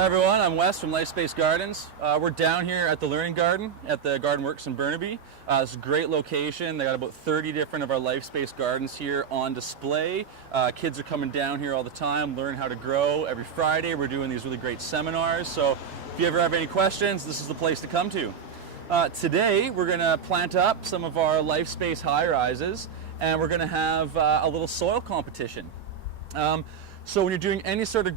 Hi everyone, I'm Wes from Lifespace Gardens. We're down here at the Learning Garden at the Garden Works in Burnaby. It's a great location. They got about 30 different of our Lifespace gardens here on display. Kids are coming down here all the time, learn how to grow. Every Friday we're doing these really great seminars. So if you ever have any questions, this is the place to come to. Today we're going to plant up some of our Lifespace high-rises, and we're going to have a little soil competition. So when you're doing any sort of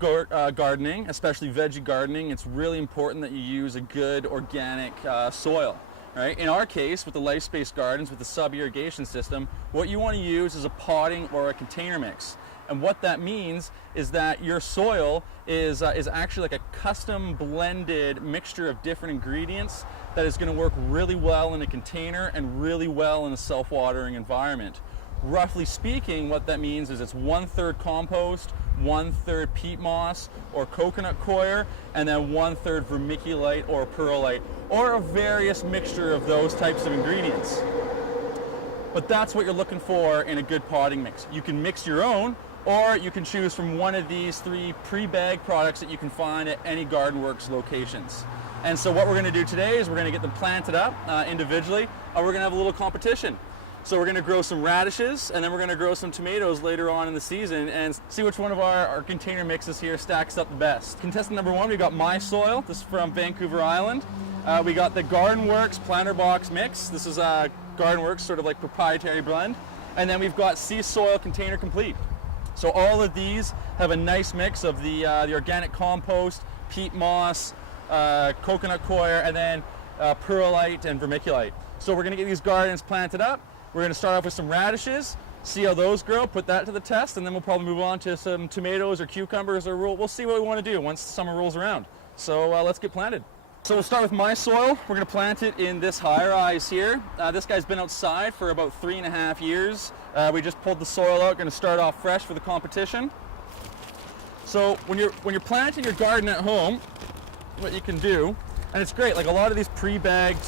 gardening, especially veggie gardening, it's really important that you use a good organic soil, right? In our case, with the Lifespace Gardens, with the sub-irrigation system, what you want to use is a potting or a container mix. And what that means is that your soil is actually like a custom blended mixture of different ingredients that is going to work really well in a container and really well in a self-watering environment. Roughly speaking, what that means is it's 1/3 compost, 1/3 peat moss or coconut coir, and then 1/3 vermiculite or perlite, or a various mixture of those types of ingredients. But that's what you're looking for in a good potting mix. You can mix your own, or you can choose from one of these 3 pre-bagged products that you can find at any Garden Works locations. And so what we're going to do today is we're going to get them planted up individually, and we're going to have a little competition. So we're going to grow some radishes, and then we're going to grow some tomatoes later on in the season and see which one of our container mixes here stacks up the best. Contestant number 1, we got My Soil. This is from Vancouver Island. We got the Garden Works Planter Box Mix. This is a Garden Works sort of like proprietary blend. And then we've got Sea Soil Container Complete. So all of these have a nice mix of the organic compost, peat moss, coconut coir, and then perlite and vermiculite. So we're going to get these gardens planted up. We're going to start off with some radishes, see how those grow, put that to the test, and then we'll probably move on to some tomatoes or cucumbers, or we'll see what we want to do once summer rolls around. So let's get planted. So we'll start with My Soil. We're going to plant it in this high-rise here. This guy's been outside for about 3.5 years. We just pulled the soil out, going to start off fresh for the competition. So when you're planting your garden at home, what you can do, and it's great, like a lot of these pre-bagged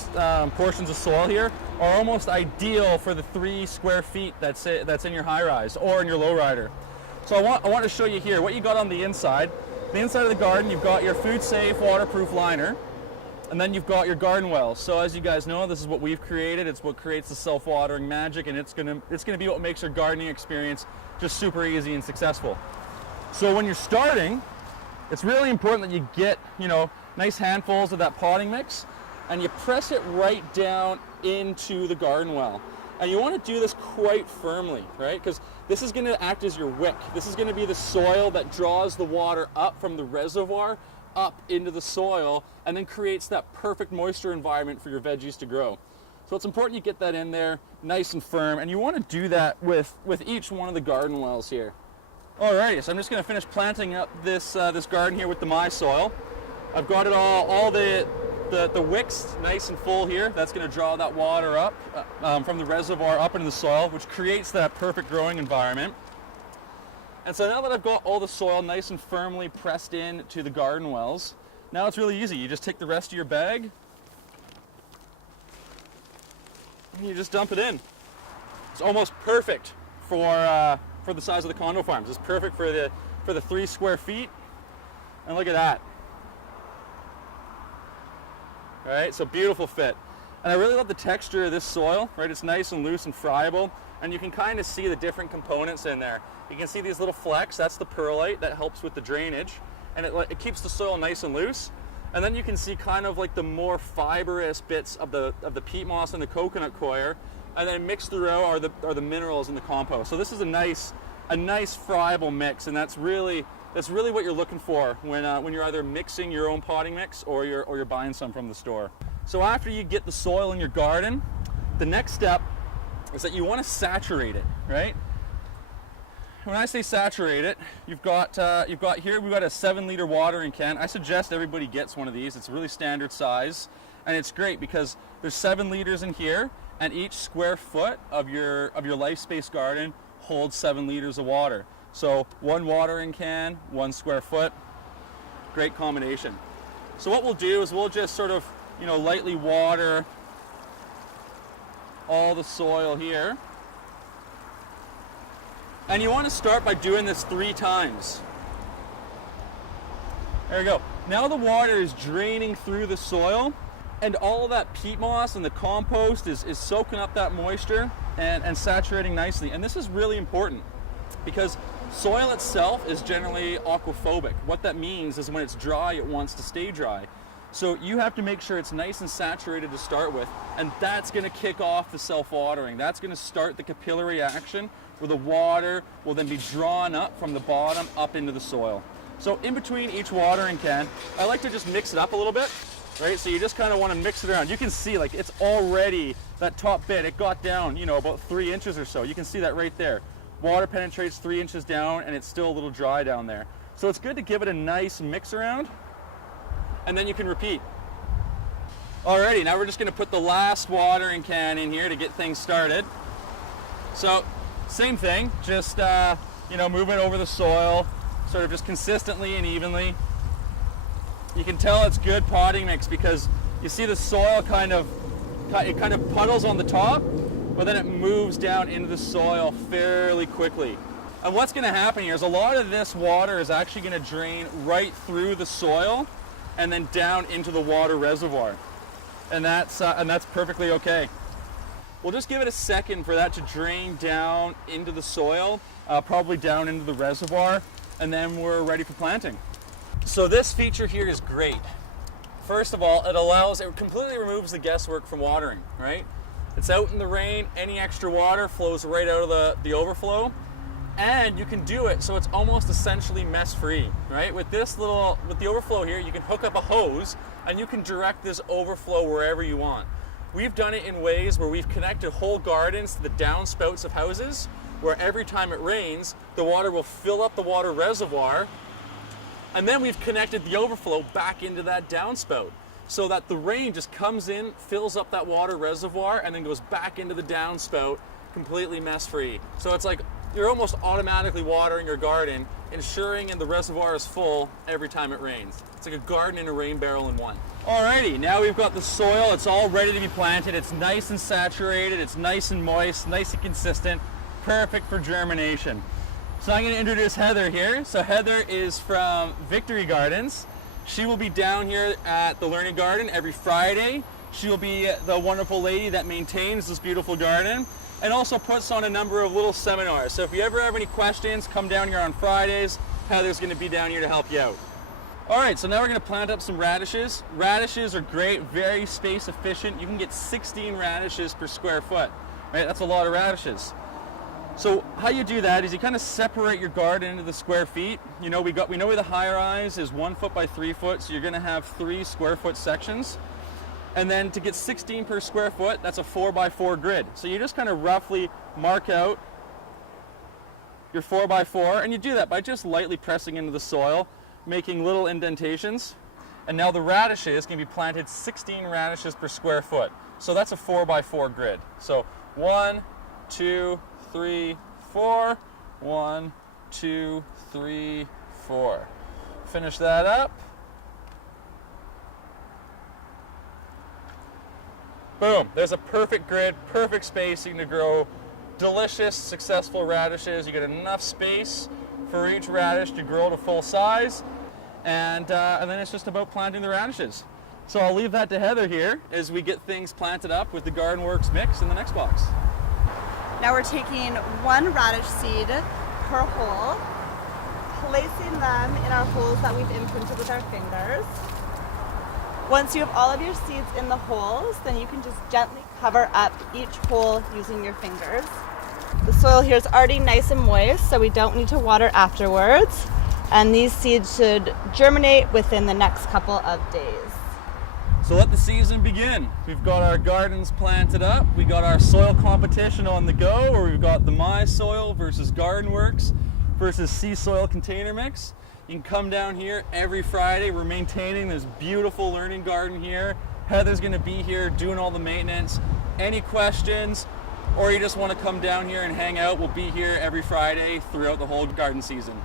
portions of soil here are almost ideal for the 3 square feet that's in your high-rise or in your low-rider. So I want to show you here what you got on the inside. The inside of the garden, you've got your food-safe, waterproof liner, and then you've got your garden wells. So as you guys know, this is what we've created. It's what creates the self-watering magic, and it's gonna be what makes your gardening experience just super easy and successful. So when you're starting, it's really important that you get, nice handfuls of that potting mix, and you press it right down into the garden well. And you want to do this quite firmly, right? Because this is going to act as your wick. This is going to be the soil that draws the water up from the reservoir up into the soil and then creates that perfect moisture environment for your veggies to grow. So it's important you get that in there nice and firm, and you want to do that with each one of the garden wells here. Alrighty, so I'm just going to finish planting up this garden here with the My Soil. I've got it all the wicks nice and full here. That's going to draw that water up from the reservoir up into the soil, which creates that perfect growing environment. And so now that I've got all the soil nice and firmly pressed in to the garden wells, now it's really easy. You just take the rest of your bag and you just dump it in. It's almost perfect for the size of the condo farms. It's perfect for the 3 square feet. And look at that. All right, so beautiful fit. And I really love the texture of this soil, right? It's nice and loose and friable, and you can kind of see the different components in there. You can see these little flecks, that's the perlite, that helps with the drainage, and it keeps the soil nice and loose. And then you can see kind of like the more fibrous bits of the peat moss and the coconut coir, and then mixed throughout are the minerals in the compost. So this is a nice friable mix, and that's really what you're looking for when you're either mixing your own potting mix or you're buying some from the store. So after you get the soil in your garden, the next step is that you want to saturate it, right? When I say saturate it, we've got a 7-liter watering can. I suggest everybody gets one of these. It's a really standard size, and it's great because there's 7 liters in here, and each square foot of your Lifespace garden holds 7 liters of water. So 1 watering can, 1 square foot, great combination. So what we'll do is we'll just sort of, lightly water all the soil here. And you want to start by doing this 3 times. There we go. Now the water is draining through the soil, and all of that peat moss and the compost is soaking up that moisture and saturating nicely. And this is really important because soil itself is generally aquaphobic. What that means is when it's dry, it wants to stay dry. So you have to make sure it's nice and saturated to start with, and that's going to kick off the self-watering. That's going to start the capillary action where the water will then be drawn up from the bottom up into the soil. So in between each watering can, I like to just mix it up a little bit, right? So you just kind of want to mix it around. You can see like it's already, that top bit, it got down, you know, about 3 inches or so. You can see that right there. Water penetrates 3 inches down and it's still a little dry down there. So it's good to give it a nice mix around, and then you can repeat. Alrighty, now we're just going to put the last watering can in here to get things started. So same thing, just you know, moving over the soil, sort of just consistently and evenly. You can tell it's good potting mix because you see the soil kind of puddles on the top, but then it moves down into the soil fairly quickly. And what's going to happen here is a lot of this water is actually going to drain right through the soil and then down into the water reservoir. And that's perfectly okay. We'll just give it a second for that to drain down into the soil, probably down into the reservoir, and then we're ready for planting. So this feature here is great. First of all, it completely removes the guesswork from watering, right? It's out in the rain, any extra water flows right out of the overflow, and you can do it so it's almost essentially mess-free, right? With the overflow here, you can hook up a hose and you can direct this overflow wherever you want. We've done it in ways where we've connected whole gardens to the downspouts of houses, where every time it rains, the water will fill up the water reservoir, and then we've connected the overflow back into that downspout so that the rain just comes in, fills up that water reservoir, and then goes back into the downspout completely mess-free. So it's like you're almost automatically watering your garden, ensuring the reservoir is full every time it rains. It's like a garden in a rain barrel in one. Alrighty, now we've got the soil, it's all ready to be planted, it's nice and saturated, it's nice and moist, nice and consistent, perfect for germination. So I'm going to introduce Heather here. So Heather is from Victory Gardens. She will be down here at the Learning Garden every Friday. She will be the wonderful lady that maintains this beautiful garden and also puts on a number of little seminars. So if you ever have any questions, come down here on Fridays. Heather's going to be down here to help you out. All right, so now we're going to plant up some radishes. Radishes are great, very space efficient. You can get 16 radishes per square foot, right? That's a lot of radishes. So how you do that is you kind of separate your garden into the square feet. You know, we know where the high rise is 1 foot by 3 foot, so you're going to have 3 square foot sections. And then to get 16 per square foot, that's a 4 by 4 grid. So you just kind of roughly mark out your 4 by 4, and you do that by just lightly pressing into the soil, making little indentations. And now the radishes can be planted 16 radishes per square foot. So that's a 4 by 4 grid. So 1, 2, 3, 4, 1, 2, 3, 4. Finish that up. Boom, there's a perfect grid, perfect spacing to grow delicious, successful radishes. You get enough space for each radish to grow to full size, and then it's just about planting the radishes. So I'll leave that to Heather here as we get things planted up with the GardenWorks mix in the next box. Now we're taking 1 radish seed per hole, placing them in our holes that we've imprinted with our fingers. Once you have all of your seeds in the holes, then you can just gently cover up each hole using your fingers. The soil here is already nice and moist, so we don't need to water afterwards. And these seeds should germinate within the next couple of days. So let the season begin. We've got our gardens planted up. We got our soil competition on the go, where we've got the My Soil versus GardenWorks versus Sea Soil Container Mix. You can come down here every Friday. We're maintaining this beautiful learning garden here. Heather's going to be here doing all the maintenance. Any questions, or you just want to come down here and hang out, we'll be here every Friday throughout the whole garden season.